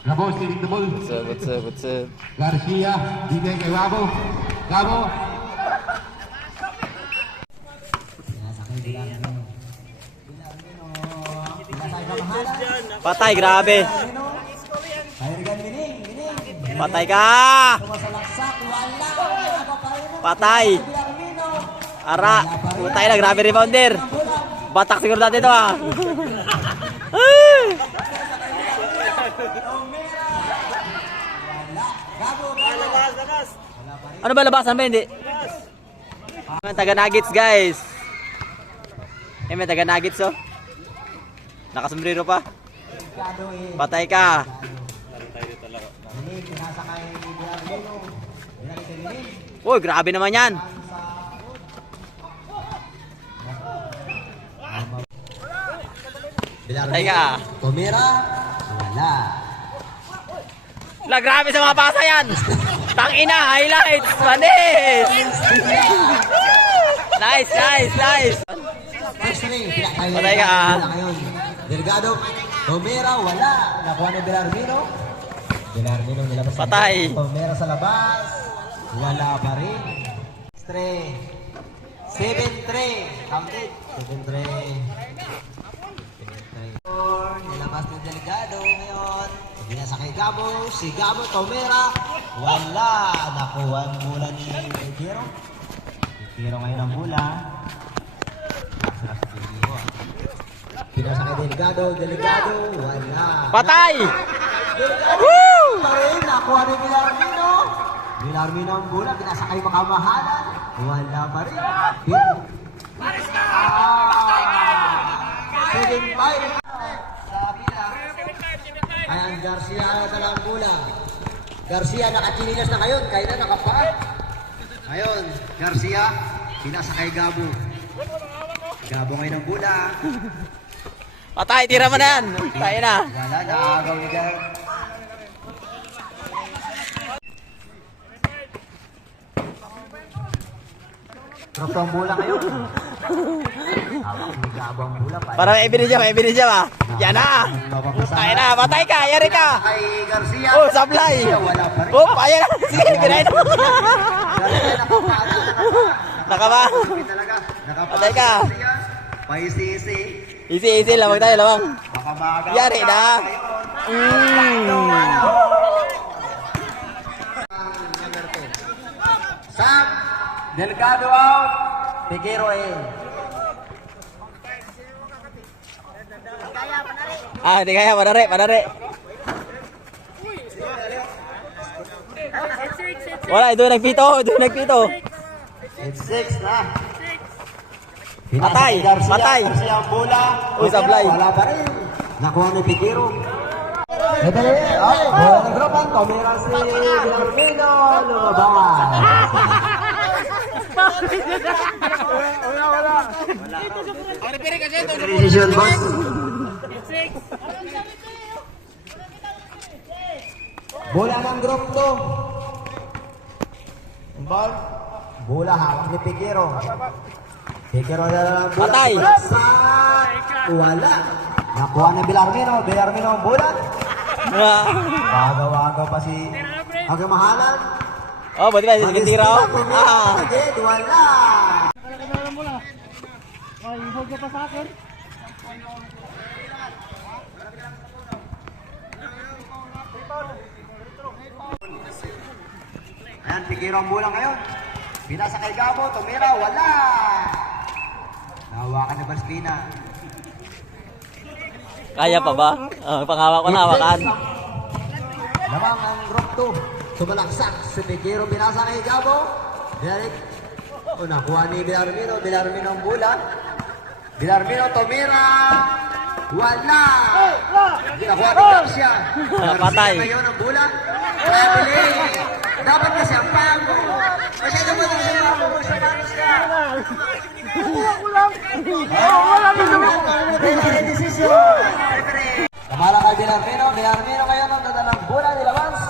Gabo, stealing the ball. What's up? Garcia, bigay kay Gabo. Gabo. Patay, grabe. Patay ka! Patay! Ara! Patay na, grabe rebounder. Batak siguro natin ito ah. Ano ba, labasan ba? Hindi. May taga-nuggets guys. May taga-nuggets oh. Nakasombrero pa. Patay ka. Uy, grabe naman yan. Patay ka. Tumira, wala. La, grabe sa mga pasa yan. Tangina, highlights. Manis. Nice. Patay ka. Delgado, Tumira, wala. Nakuha ni Belarmino. Belarmino nilabas. Patay. Tumira sa labas. Wala pa rin. 7-3. Counted. 7-3. Nilabas ni Delgado ngayon. Binasa kay Gabo. Si Gabo, Tumira. Wala. Nakuha ang bola ni Kiro. Kiro ngayon ang bola. Binasa kay Delgado. Wala. Patay. Woo! Nakuha ni Belarmino. Belarmino ang bola. Binasa kay Makamahalan. Wala pa rin. Paris ka! 7-5. Ayan, Garcia dalang bola. Garcia nakachinilas na ngayon. Kaya na nakapaan. Ngayon, Garcia. Binasa kay Gabo. Gabo ngayon ang bola. Patay, tira mo na yan. Tayo na. Wala na, agaw ni Gar. Drop ang bola ngayon. Hawak ni Gabo ang bola. Para may ebidensya ba? Yan na. Tayo na, patay ka, yari ka. Kay Garcia. Oh, sablay. Wala pa rin. Oh, ayan. Sige, binayin mo. Garcia Nakaba. Patay ka. Paisisi. Easy, lamang tayo, lamang. Baka maagaw. Yari na. Sam. Delgado out. Figuero in. Hindi kaya, panari. Wala, ito nagpito. It's 6 na. Patay. Garcia ang bola. Uy, sablay. Wala pa rin. Nakuha ni Figuero. Medali. Bola ng grupan. Tumira si Belarmino. Lumabas. Decision boss. Bola ng group 2. Ball. Bola hawak ni Figuero. Figuero na lang ang bola. Patay. Wala. Nakuha ni Belarmino. Belarmino ang bola. Agaw pa si Agamahalan. Oh, buti ba? Sige, tira oh. Wala. Ayan, Figuero ang bola ngayon. Binasa kay Gabo, Tumira, wala. Nahawakan ni Barspina. Kaya pa ba? Panghawa ko na, hawakan. Lamang ang group 2. Sumalaksak si Figuero, binasa kay Gabo. Derek. Nakuha ni Belarmino. Belarmino ang bola. Belarmino, Tumira. Wala. Nakuha ni Garcia. Patay. Garcia ngayon ang bola. Kabili. Dapat kasi ang pago. Masyado mo din siya pago. Kamala kay Belarmino. Belarmino ngayon ang dadalang bola nilabas.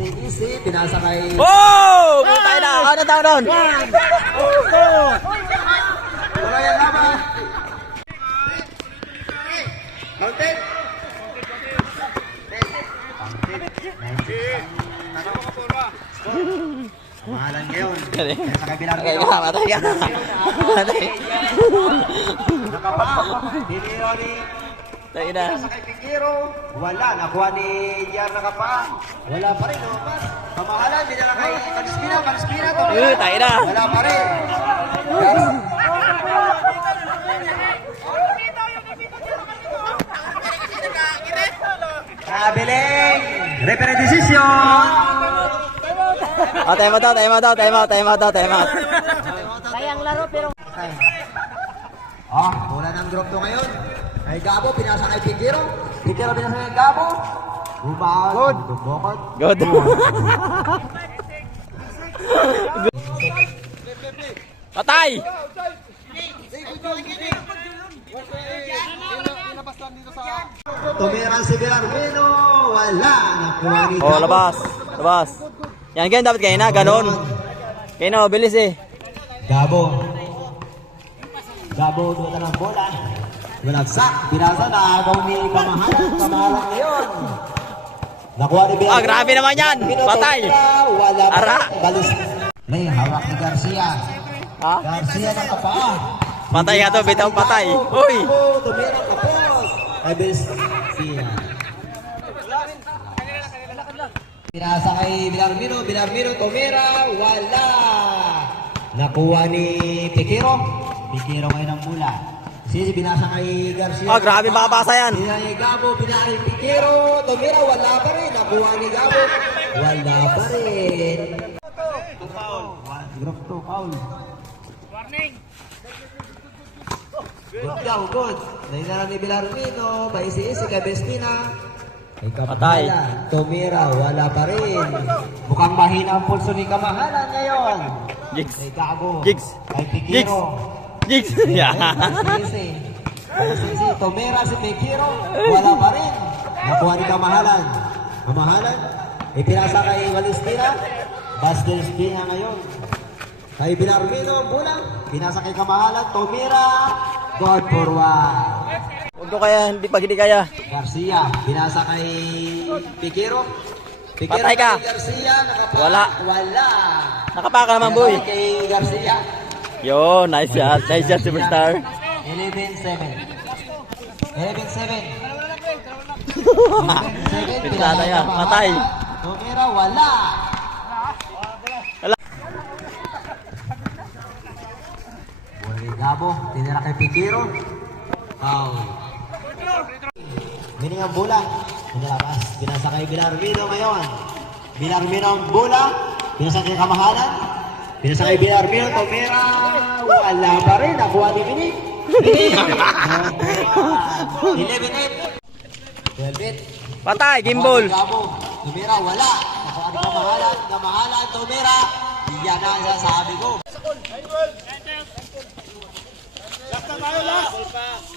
Easy. Pinasa kay... Oh! Tayo na! Ano tao doon? Wala yan naman. Counted. Pinasakay Patay Bilarmino. ka, patay ka. Patay. Nakapa. Piniro ni Patay na. Pinasakay Pikiro. Wala. Nakuha ni Jar Nakapa. Wala pa rin. No? Kamahalan. Dinala kay Kalispina. Kalispina. Patay na. Wala pa rin. Kabiling. Referee decision. Oh, time out daw, time out daw, time out, time out daw, time out. Sayang laro pero Wala ng drop to ngayon. Kay Gabo, pinasa kay Pikiro. Pikiro pinasa kay Gabo. Good. Bukod. Good. Patay! Tumira si Bilarmino. Wala. Nakuha ni Gabo. Oh, labas. Labas. Yan, ganyan dapat kayo na, ganon. Kayo na, bilis eh. Gabo. Gabo, duwata ng bola. Walagsak. Binasa na agaw ni Kamahalan. Kamahalan ngayon. Nakuha ni Bilarmino. Grabe naman yan. Patay. Wala pa. Ara. Balis. May hawak ni Garcia. Ha? Garcia ng kapaa. Patay nga to, bitaw patay. Uy! Tumira kapos. Ay, Garcia. Pinasa kay Bilarmino. Bilarmino, tumira. Wala. Nakuha ni Pikiro. Pikiro ngayon ang bola. Sisi binasa kay Garcia. Grabe makabasa yan. Binasa kay Gabo. Binasa kay Pikiro. Tumira. Wala pa rin. Nakuha ni Gabo. Wala pa rin. Group 2, foul. warning. Good daw, good. Nainara ni Bilarmino. Paisi-isi kay Bestina. Kay Patay. Kamahalan. Tumira. Wala pa rin. Mukhang mahina ang pulso ni Kamahalan ngayon. Jigs. Kay Gago. Jigs. Kay Jigs. Pikiro. Jigs. Yeah. Paisi-isi. Paisi-isi. Tumira si Pikiro. Wala pa rin. Nakuha ni Kamahalan. Kamahalan. Ipinasa kay Walistina. Bastel Spina ngayon. Kay Bilarmino ang bola. Pinasa kay Kamahalan. Tumira. God for one. Huwag ko kaya, hindi kaya. Garcia. Pinasa kay Pikiro. Pikiro Patay ka. kay Garcia. Nakapa. Wala. Wala. Nakapaka naman, boy. Pinasa kay Garcia. Yo, nice shot. Nice shot, superstar. 11-7. 11-7. Pinata niya. Patay. Tumira. Wala. Wala. Gabo, tinira kay Pikiro. Foul. Mining ang bola. Pinalabas. Pinasa kay Bilarmino ngayon. Bilarmino ang bola. Pinasa kay Kamahalan. Pinasa kay Bilarmino. Tumira. Wala pa rin. Nakuha ni Mining. Mining. 11-8. 12-8. Patay, gimbal. Gabo. Tumira. Wala. Nakuha ni Kamahalan. Kamahalan. Tumira. Yan ang sasabi ko.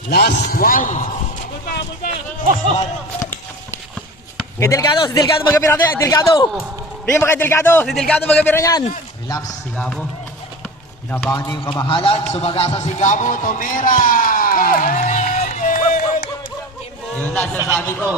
Last one. Last one. Kay Delgado, si Delgado magapira niyan. Delgado. Bigyan mo kay Delgado. Si Delgado magapira niyan. Relax si Gabo. Pinabangan niya yung Kamahalan. Sumagasa si Gabo. Tumira. Yun na, sasabi ko.